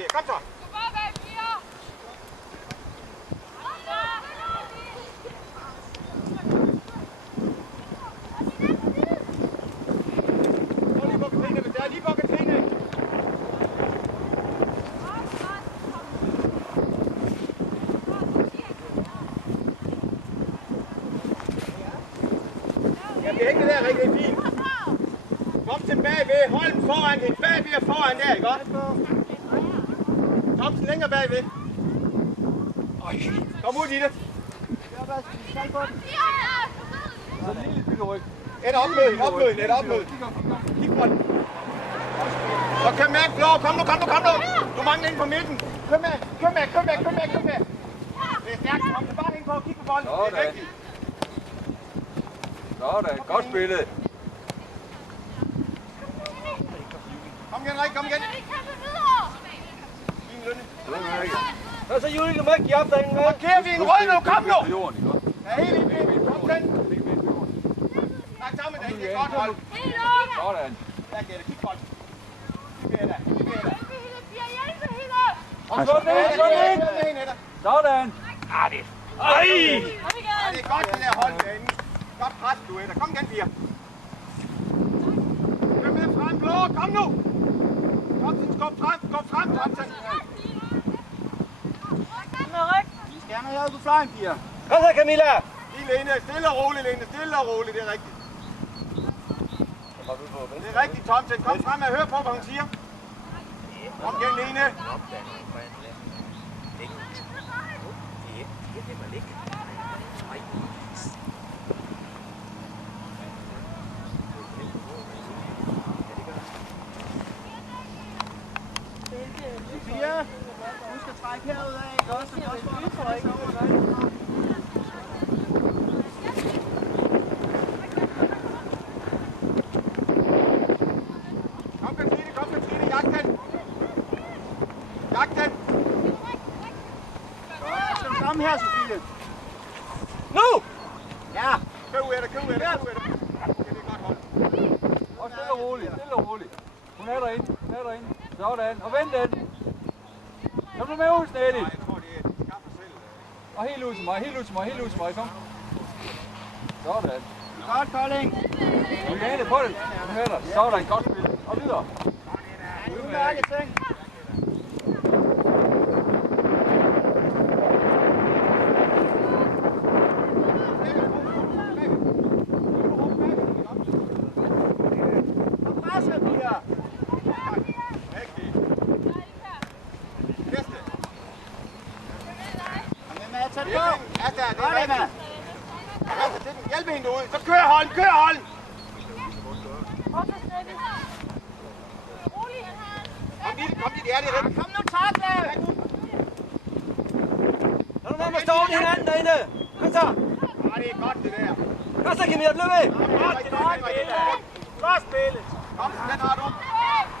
Pia. Kom så. Lige på Katrine. Jeg bliver hængende der rigtig fint. Kom tilbage ved. Holm foran hende. Bagved og foran der, ikke godt? Thomsen længere bagved. Kom ud i det. Så en lille bytteryg. Et opmøde. Kig på den. Så kør med, Blå. Kom nu. Du mangler ind på midten. Kør med. Det er stærkt. Kom så bare ind på. Kig på bolden. Det er rigtigt. Sådan, godt spillet. Kom igen, Rik. Fin Lønne. Så Julie, du må ikke give op derinde med. Markerer vi en rød nu. Kom nu. Ja, helt ind. Kom den. Tak sammen med dig. Det er godt hold. Sådan. Der kan det. Kig bolden. Kig med dig. Og slå den ind. Sådan. Ej! Det er godt, det der hold derinde. Godt pres, du er der. Kom igen, Pia. Kør med frem, Blå. Kom nu. Thomsen, skub frem, Thomsen. Stjerner herude på fløjen, Pia. Kom så, Camilla. Lene, stille og roligt, det er rigtigt. Det er rigtigt, Thomsen. Kom frem og hør på, hvad hun siger. Kom igen, Lene. Sofia, du skal trække herud af, ikke også? Så også får du ikke over dig. Kom Katrine, jagt den. Så skal du komme her, Sofie. Nu! Ja. Køb ud af det. Det er godt hold. Og stille og roligt. Hun er derinde. Sådan. Og vend den. Kom du med ud, Sneddy. Nej, jeg tror, de skaffer selv. Og helt ud til mig. Kom. Sådan. Godt, Kolding. Du kan hænge på det. Sådan, godt spillet. Og videre. Udmærket ting. Hjælp hende ud. Så kør Holm. Kom dit hjerte i ryggen. Kom nu, takle! Er du med at stå over hinanden derinde? Kom så. Det er godt det der. Kom så, Camilla, bliv ved. Godt spillet. Kom, den har du.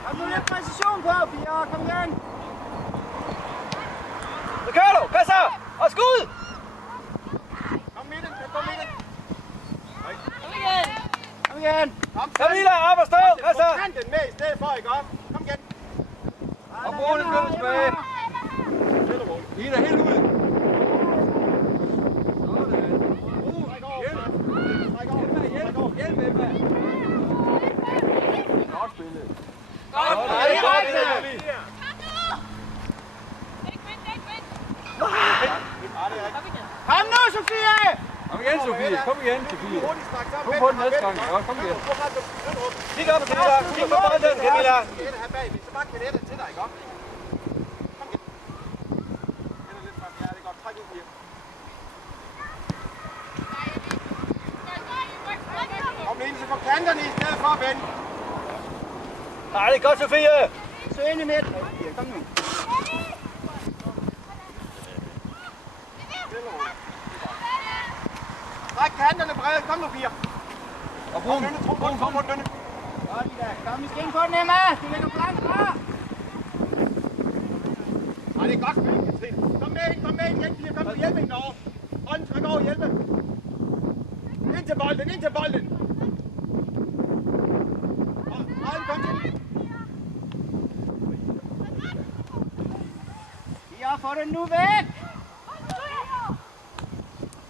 Kom nu lidt præcision på, Pia. Kom igen. Så kører du. Kom så. Og skud. Kom midten. Kom igen. Camilla, op og stå. Kom så. Få den med i stedet for, ikke op? Kom igen. Og brug det købet tilbage. Ida, helt ud. Hjælp med mig. Godt spillet. Kom nu, Sofie! Kom igen, Sofie. Kom på den næste gang. Ja, kom igen. Kig op, Camilla. Kig på bolden, Camilla. Så bare kan det til dig, ikke op? Kom igen. Det er lidt frem. Ja, det er godt. Træk ud, Pia. Kom ind, så får kanterne i stedet for at vende. Nej, det er godt, Sofie. Søg ind i midten. Kom nu. Træk kanterne brede. Kom nu, Pia. Og brug den. Kom, Lønne. Godt, Ida. Kom, vi skal ind på den, Emma. Du ligger blankt fra. Det er godt spillet, Katrine. Kom med ind igen, Pia. Kom nu, hjælp hende over. Hånden, tryk over, hjælpe. Ind til bolden. Hånden, kom til. Få den nu væk!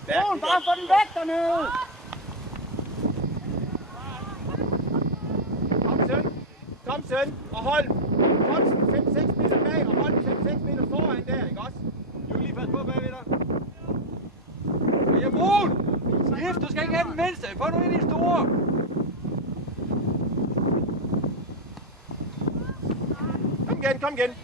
Brun, bare få den væk dernede! Kom søn, og hold Thomsen 5-6 meter bag, og hold 5-6 meter foran der, ikke også? Du vil lige passe på bagved dig. Ja, Brun! Skift, du skal ikke have den mindste. Få nu ind i store. Kom igen.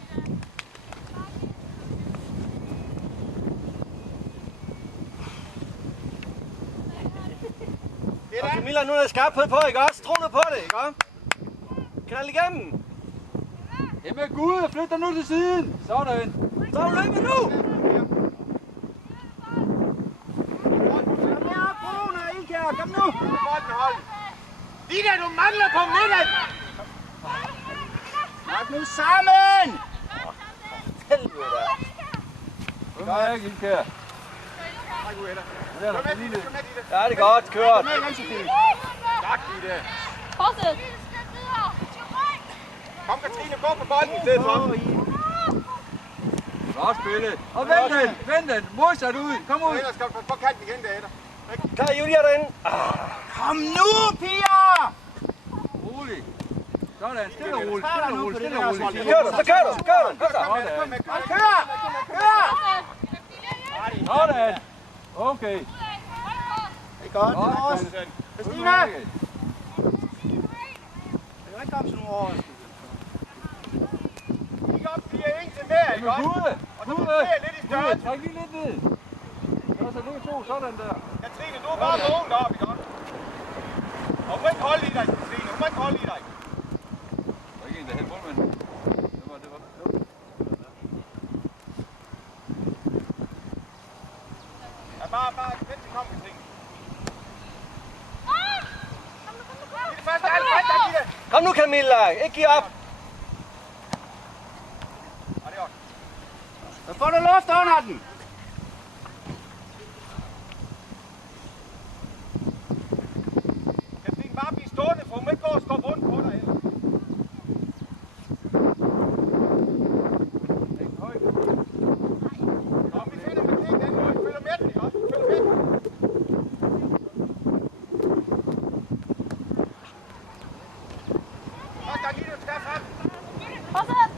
Og Camilla, nu er der skarphed på, ikke også? Tro nu på det, ikke også? Knald igennem. Jamen Gud, flyt dig nu til siden. Sådan. Så løber nu! Kom her, Brun og Ilkær, kom nu! Lina, du mangler på midten! Hold nu sammen! Helvede da. Kom her, Ilkær. Kom med, Lina. Ja, det er godt. Kørt. Kom med igen, Sofie. Tak, Lina. Fortsæt. Kom, Katrine, gå på bolden i stedet for. Godt spillet. Og vend den. Modsat ud. Kom ud. Ellers skal du på kanten igen derefter. Klar, Julia derinde. Kom nu, piger! Rolig. Sådan. Stille og roligt. Stille og roligt. Så kører du, så kører du, så kører du. Kom så. Sådan. Kør! Kør! Sådan. Okay. Det er godt, det er også. Christina! Det er ikke kommet sådan nogle år. Kig op, Pia, en til hver, ikke Jamen også? Gud. Gud. Træk lige lidt ned. Så ligger to sådan der. Katrine, du er bare vågen deroppe, ikke også? Og hun må ikke holde i dig, Katrine. Hun må ikke holde i dig. Der er ikke en, der havde målmanden. Det var. Ja, bare vent til kom, Katrine. I det første halvfald, Lina. Kom nu, Camilla. Ikke giv op. Ja, det er godt. Så får du luft under den. Katrine, bare blive stående, for hun må ikke gå og skubbe rundt på dig ellers. Kom, vi finder Katrine den måde. Følger med den, ikke også? Følger med den. Første gang lige, du skal frem. Fortsæt.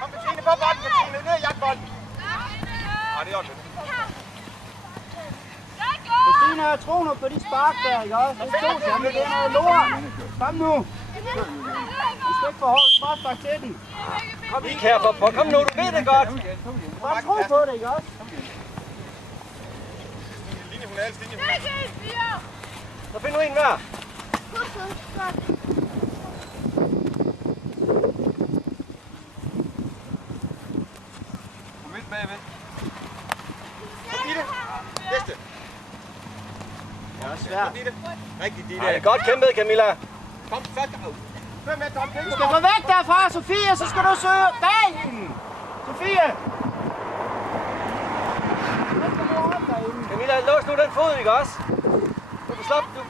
Kom, Katrine, på bolden, Katrine. Ned i jagtbolden. Ja, det er godt. Christina, tro nu på de spark der, ikke også? Det er to sammen, det er noget lort. Kom nu. Du skal ikke få hårdt spark til den. Kom lige her, for kom nu, du ved det godt. Bare tro på det, ikke også? Linje, hun er altid linje. Så find nu en hver. Kom midt bagved. Ditte. Næste. Det er svært. Ditte. Rigtig, Ditte. Det er godt kæmpet, Camilla. Kom, først. Kør med, Tom. Du skal gå væk derfra, Sofie, så skal du søge bag hende. Sofie! Camilla, lås nu den fod, ikke også? Du kan slappe, du.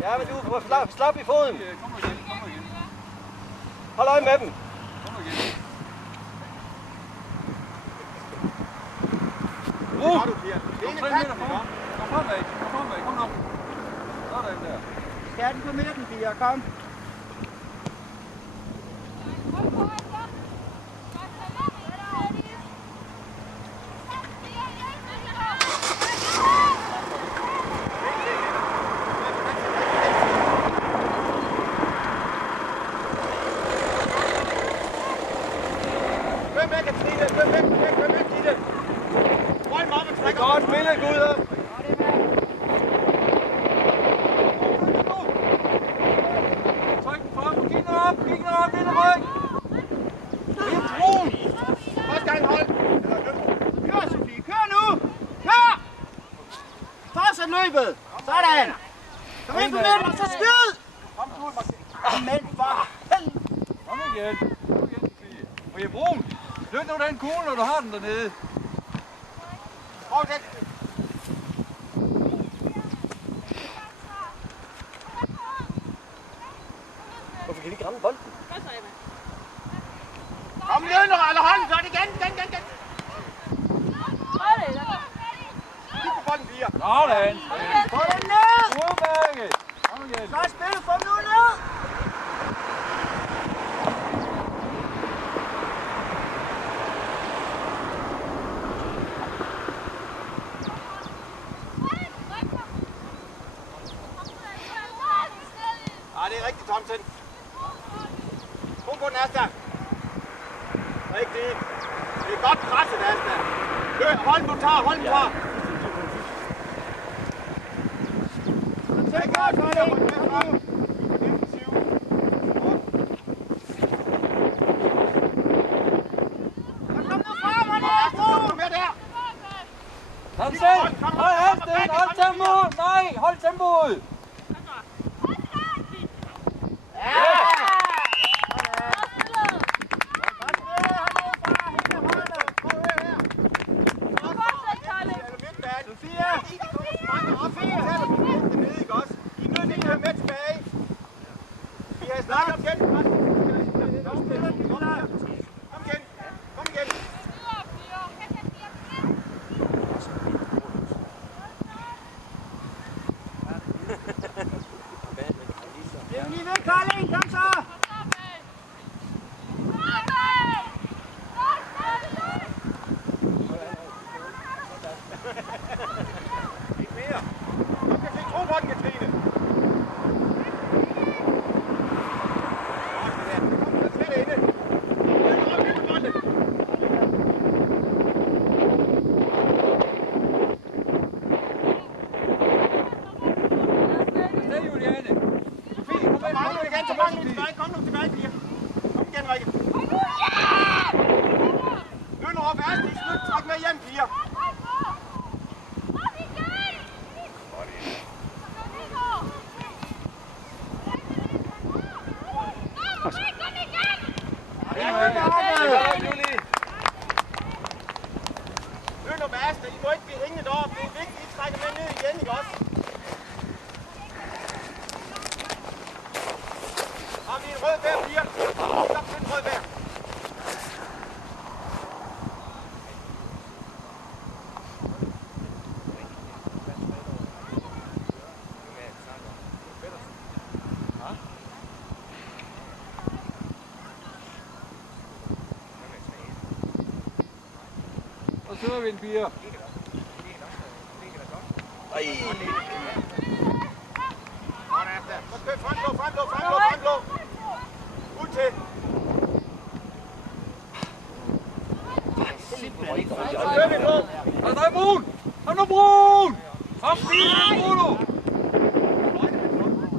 Ja, men du får slap i foden. Kom igen. Hold øje med dem. Kom igen. Hvor er du, Pia? Kom 3 meter frem. Kom fremad. Kom nu. Sådan der. Skær den på midten, Pia, kom. Kør med, Katrine. Kør med, Ditte. Røg mig op og træk op. Godt spillet, gutter. Tryk den frem. Kig nu op, lille ryg. Det er Brun. Første gang hold. Kør, Sofie, kør nu! Kør! Fortsæt løbet! Sådan! Kom ind på midten, og så skyd! Kom, du, Martin. Men for helvede! Kom igen, Sofie. Og jeg Brun. Løb nu den kugle, når du har den dernede. Prøv det. Hvorfor kan de ikke ramme bolden? Kom, Lønner, eller hold. Gør det igen. bolden, piger. Sådan. Få den ned! Udmærket. Kom igen. Godt spil, få den nu ned! Ja, det er rigtigt, Thomsen. Kom på den, Asta. Rigtigt. Det er godt presset, Asta. Hold nu, hold nu, tager. Så godt, Kolding. Kom nu frem, Anders! Thomsen, hold hasten, hold tempoet. Nej, hold tempoet. Det er lige ved, Kolding. Kom så! Ikke mere. Du kan se tro på den, Katrine. Kom lidt inde. Det er Juliane. Sofie, kom igen. Kom nu tilbage, piger. Kom igen, Rikke. Løn over værst, det er slut. Træk med hjem, piger. Løn over værst, I må ikke blive hængende deroppe. Det er vigtigt, I trækker med ned igen, ikke også? Har vi en rød bær, piger? Stop til en rød bær. Og så er vi en piger. Fremblå. Ud til. Så kører vi på. Og der er Brun. Kom nu, Brun. Kom, Brun, Bruno.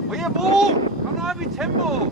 Hvor er Brun? Kom nu op i tempo.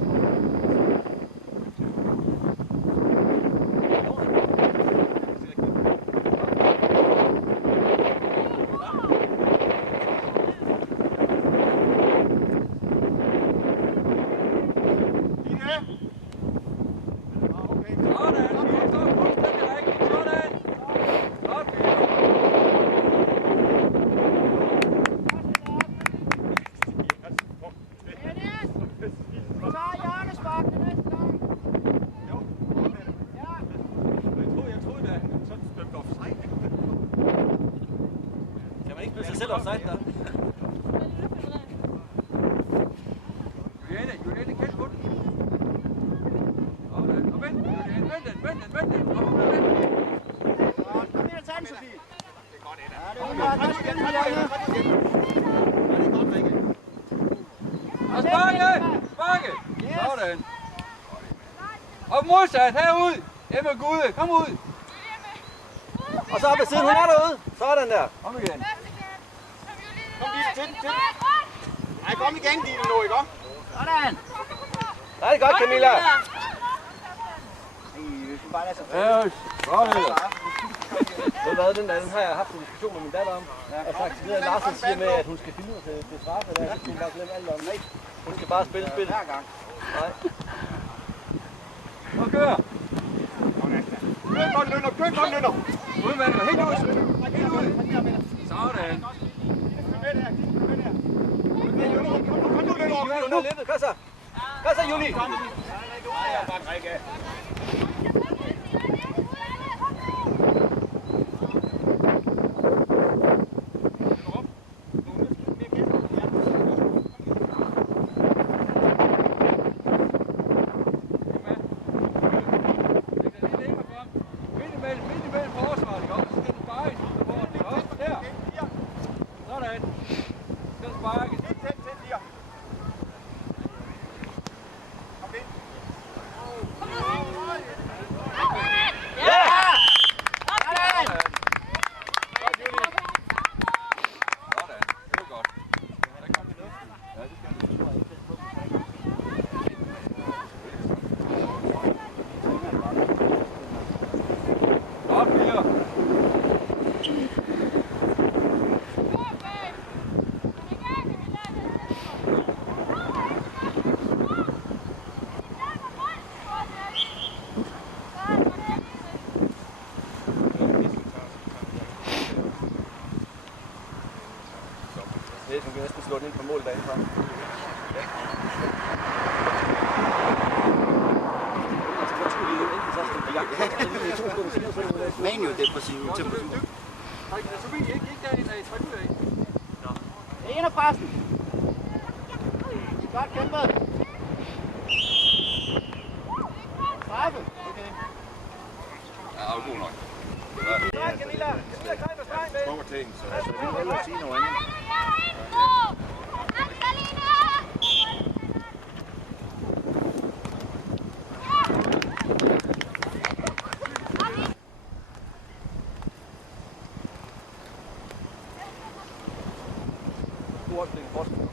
Selv offside der. Juliane, kæld på den. Og vent, Juliane, vent den. Kom ind og tag den, Sofie. Det er godt, Edda. Ja, det er godt igen, Juliane. Det er godt, Rikke. Og sparke! Sådan. Og modsat, herud. Emma Gude, kom ud. Og så op ad siden, hun er derude. Sådan der. Kom igen. Kom lige til. Nej, kom igen, Dine, nu, ikke også? Sådan. Nej, det er godt, Camilla. Vi skal bare lade sig Ja, godt, Edda. Ved du hvad, den har jeg haft en diskussion med min datter om. Og sagt til Larsen siger med, at hun skal finde ud til straffe, der så skal hun bare glemme alt om. Nej, hun skal bare spille spil. hver gang. Nej. Og kør. Kør godt, Lønner. Udmærket, helt ud. Sådan. Julie, nu løbet. Kom så, Julie. Sådan. Skal sparke. Helt tæt, Pia. Kom ind. Ja! Sådan. Godt, Julie. Sådan. Det var godt. Der kom det. Ja, det skal det. Godt, Pia. Det kan næsten slå den ind på mål derindefra. Manio-depressiv temperatur. Sofie, ikke derinde af. Træk ud af. Det er en af pressen. Godt kæmpet. Straffe. Okay. Ja, god nok. Streg, Camilla. Camilla, klar med streg med. Prøv at tænke, så. Altså, vi vil hellere sige noget andet. God opstilling, Frosten.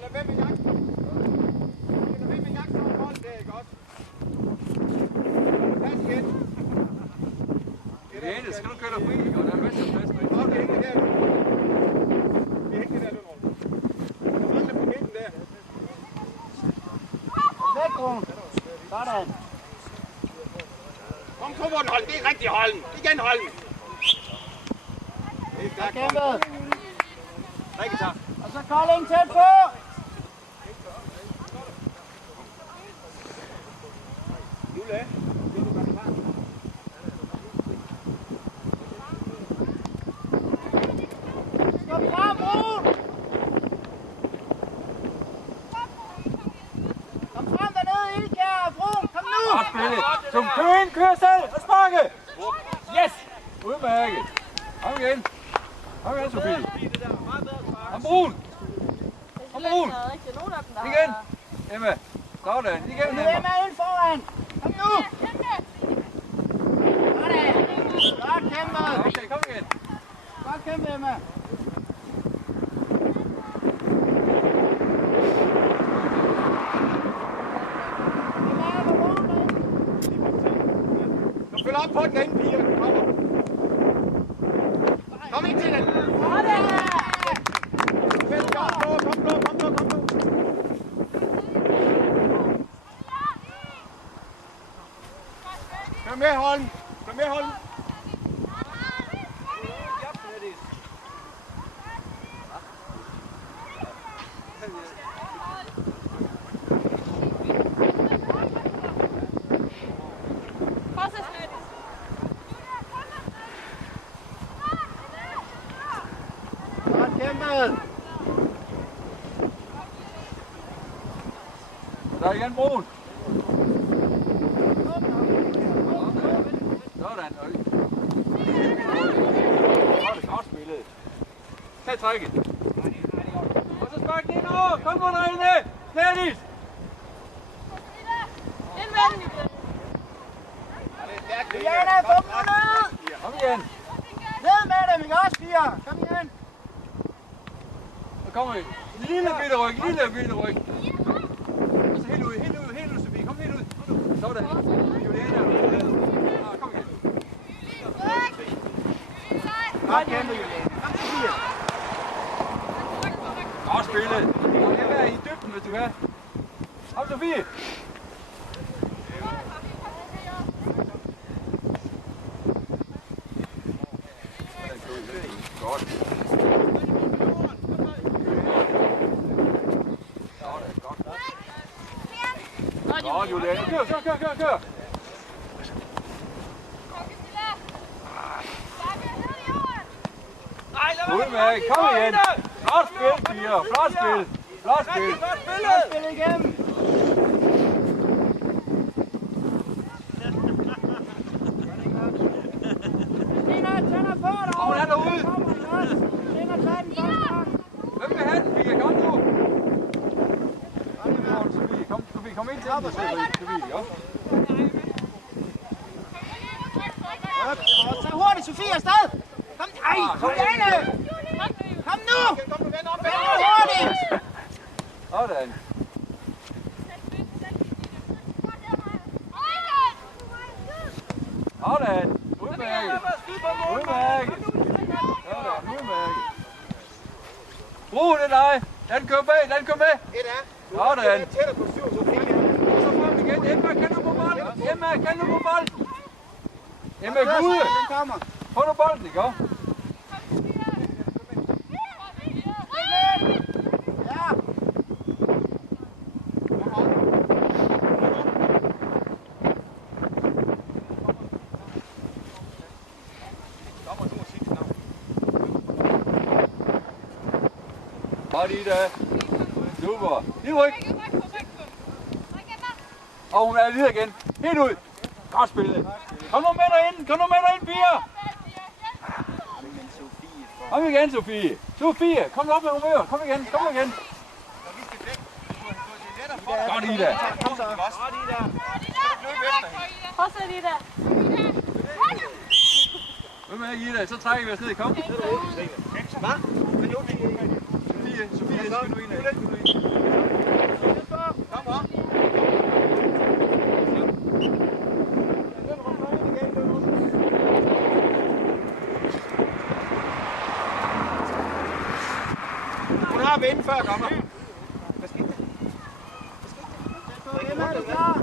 Lad være med jagten. Lad være med jagten over bolden der, ikke også? Pas igen. Jane, skal du køre dig fri, og der er masser af plads derinde. Nå, det er ikke det der. Det er ikke det der, Lønholm. Sådan er på midten der. Væk, Rune. Sådan. Kom, Torbjørn, hold. Det er rigtig holden. Igen holden. Det er Godt stærkt. kæmpet. Rigtig tak. Og så Kolding tæt på. Jule, vil du være klar? Skub frem, Rune. Kom frem dernede, Ilkjær. Rune, kom nu. Godt spillet. Som køen, kør selv og sparke. Yes! Udmærket. Kom igen. Kom igen, Sofie. Kom, Brun. Kom, Brun. Det er nogen af dem, der Igen. Emma. Sådan. Igen, Nu Emma. Emma ind foran. Kom nu. Sådan. Godt kæmpet. Okay, kom igen. Godt kæmpet, Emma. Så følg op på den anden piger, du kommer. Kom ind til den. Fælles godt, kom nu. Kør med, Holm. Kør med, Holm. Godt kæmpet. Der er igen Brun. Sådan. Godt spillet. Tag trækket. Og så spark den ind over. Kom på derinde. Dennis. Indvendig. Diana, få dem ned. Kom igen. Ned med dem, ikke også, piger? Kom igen. Så kommer vi. Lille bitte ryg. Og så helt ud, Sofie. Kom helt ud. Sådan. Juliana. Kom igen. Godt kæmpet, Juliane. Kom til piger. Godt spillet. Og jeg er i dybden, hvis du kan. Kom, Sofie. Godt. Godt, Juliane. Kør. Udmærket. Kom igen. Flot spil, piger. Flot spil. Godt spillet igennem. kom ind til den, Sofie, ja? Så hurtigt, Sofie, afsted! Kom, ej, Juliane! Kom nu! Kom nu, vend op, Kom nu, hurtigt! Sådan. Sådan. Udmærket. Udmærket. Sådan, udmærket. Brug det dig. Den kører bag, den kører med. Sådan. tættere på styr, Sofie. Så får vi igen. Emma, kan du på bolden? Emma, kan du på bolden? Emma, gå ud. Den kommer. Få nu bolden, ikke? Ja. Godt i det. Super. Lige ryk. Og hun er lige igen. Helt ud. Godt spillet. Kom nu med derind. Kom nu med derind, piger. Kom igen, Sofie. Sofie, kom op med humør. Kom igen. Kom igen. Godt i det. Fortsæt i det. Hvem er Ida? Så trækker vi os ned. Kom. Sofie, skal du ind af? Kom op. Hun har vendt før, kommer. Emma, er du klar?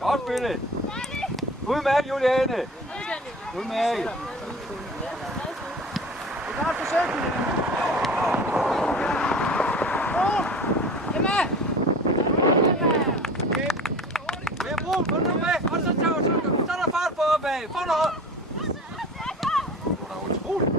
Godt spillet. Udmærket, Juliane. Udmærket. Det er godt forsøgt. Emma! Vi har brug for noget med. Og så er der fart på opad. Få noget. Det er utroligt.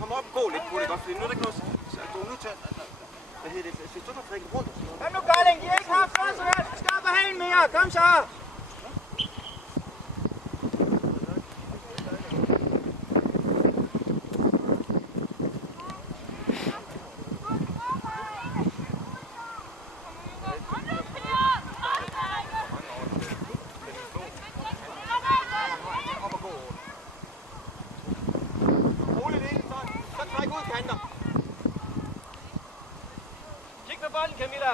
Kom op og gå lidt på det, godt, fordi nu er der ikke noget, så du er nødt til at, hvad hedder det, hvis du der drikker rundt og sådan noget. Kom nu, Garling, de har ikke haft først, du skal op og have en mere. Kom så. Kig med bolden, Camilla.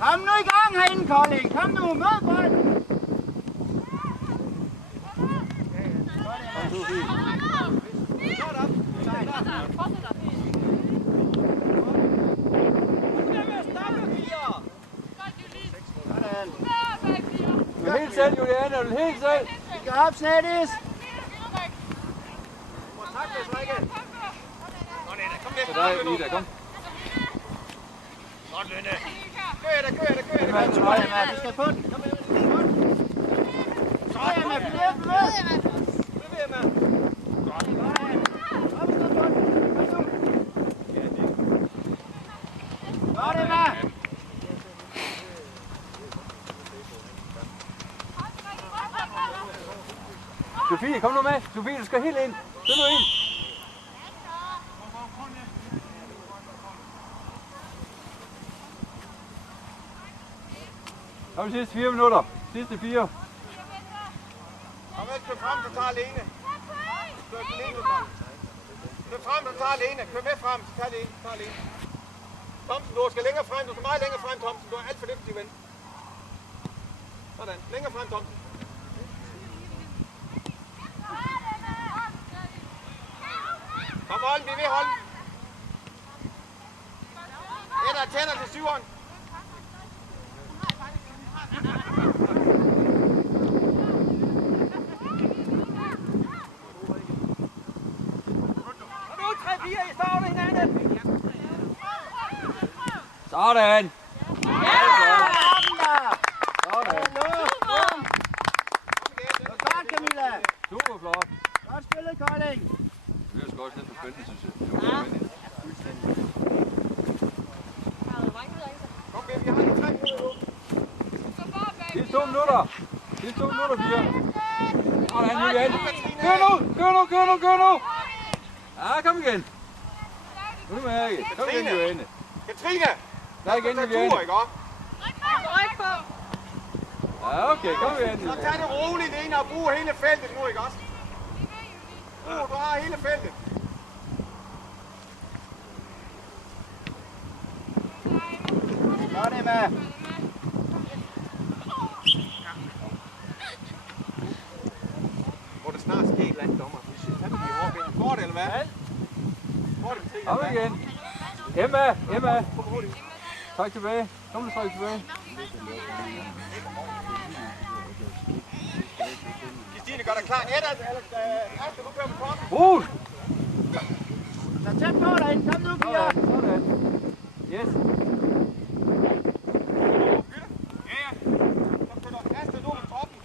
Kom nu i gang herinde, Kolding. Kom nu, mød bolden. Du er helt selv, Juliane. Du er helt selv. Vi kan op, Snettis. Så der er Ida, kom. Godt, Lønne. Så Emma, du skal på den. Kom med, så Emma, bevæg. Godt, Emma. Sofie, kom nu med. Sofie, du skal helt ind. Skynd nu ind. Kom de sidste 4 minutter. Sidste 4. Kom med, kør frem, så tager alene. Kør frem, så tager alene. Kør med frem, så tager alene. Thomsen, du skal længere frem. Du skal meget længere frem, Thomsen. Du er alt for dygtig, ven. Sådan. Længere frem, Thomsen. Kom, hold, vi er ved at holde. Ender tænder til 7'eren. Sådan. Godt, Camilla. Super flot. Godt spillet, Kolding. Det er sgu også lidt for spændende, synes jeg. Det var spændende. Kom, vi har lige 3 minutter nu. Sidste 2 minutter. Sidste 2 minutter, 4. Sådan, Julian. Kør nu. Ja, kom igen. Nu er det ikke. Kom igen, Juliane. Katrine! Der igen, Juliane. Ikke også? Ryk på. Ja, okay, kom igen. Så tag det roligt ind og brug hele feltet nu, ikke også? Du har hele feltet. Godt, Emma. Hvor det snart sker et eller andet, dommer. Han bliver hårdt. Får det, eller hvad? Får det, Katrine? Kom igen. Emma. Træk tilbage. Kom du træk tilbage. Christine, gør dig klar. Astrid, du kører på toppen. Brug! Så tæt på derinde. Kom nu, Pia. Sådan. Yes. Ja. Så kører Astrid nu på toppen.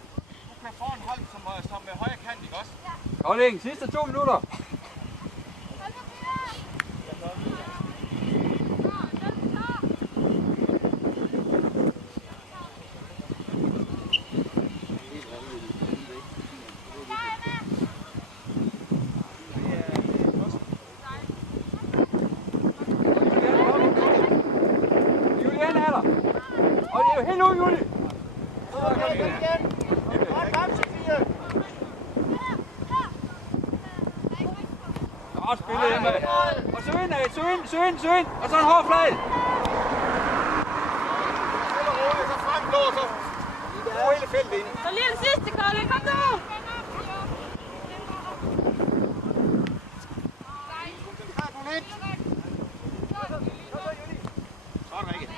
Du kan få en hold som højre kant, ikke også? Kolding, sidste 2 minutter. Julian er der. Og det er jo helt ud, Julie. Okay, kom igen. Godt, kom, Sofie. Godt spillet, Emma. Og søg ind. Og så en hård flad. Stille og roligt, så frem, blå, så brug hele feltet ind. Så lige den sidste, Kolding. Kom nu. Koncentrer du lidt. Så er det rigtigt.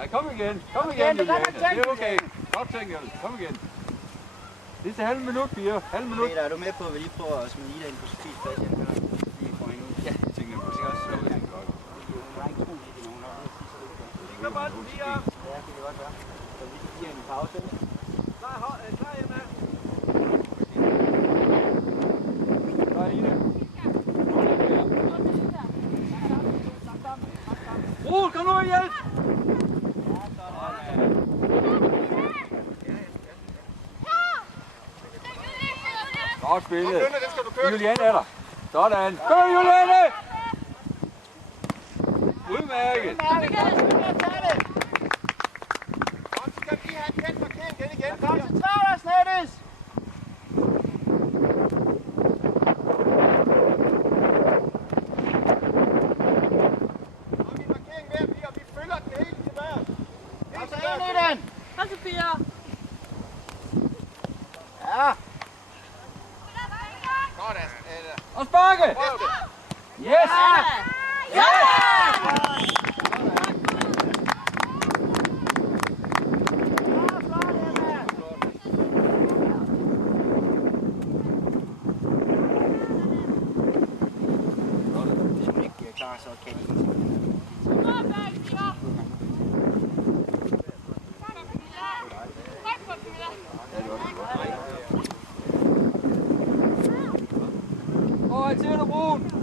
Ja, kom igen, Juliane. Det er okay. Godt tænkt, Jens. Kom igen. Sidste halv minut, 4. Halv minut. Peter, er du med på, at vi lige prøver at smide Ida ind på Sofies plads? Jeg kan lige få hende ud. Ja, jeg tænker, jeg måske også slå det godt. Der er ikke tro lidt i nogen af det. Det kan bare lige op. Ja, det kan godt være. Så vi giver en pause. Klar, Emma. Der er Ida. Brug, kom nu og hjælp! Godt spillet. Juliane er der. Sådan. Kom, Juliane! Udmærket. Kom, så skal vi have en kendt markering igen. Koncentrer dig, Snettes! Og min markering med, og vi følger den hele tilbage. Kom så ind i den! Kom, Sofia. Ja. Godt, Astrid. Og sparke! Yes! Ja! så kan de Åh, til du, Brun!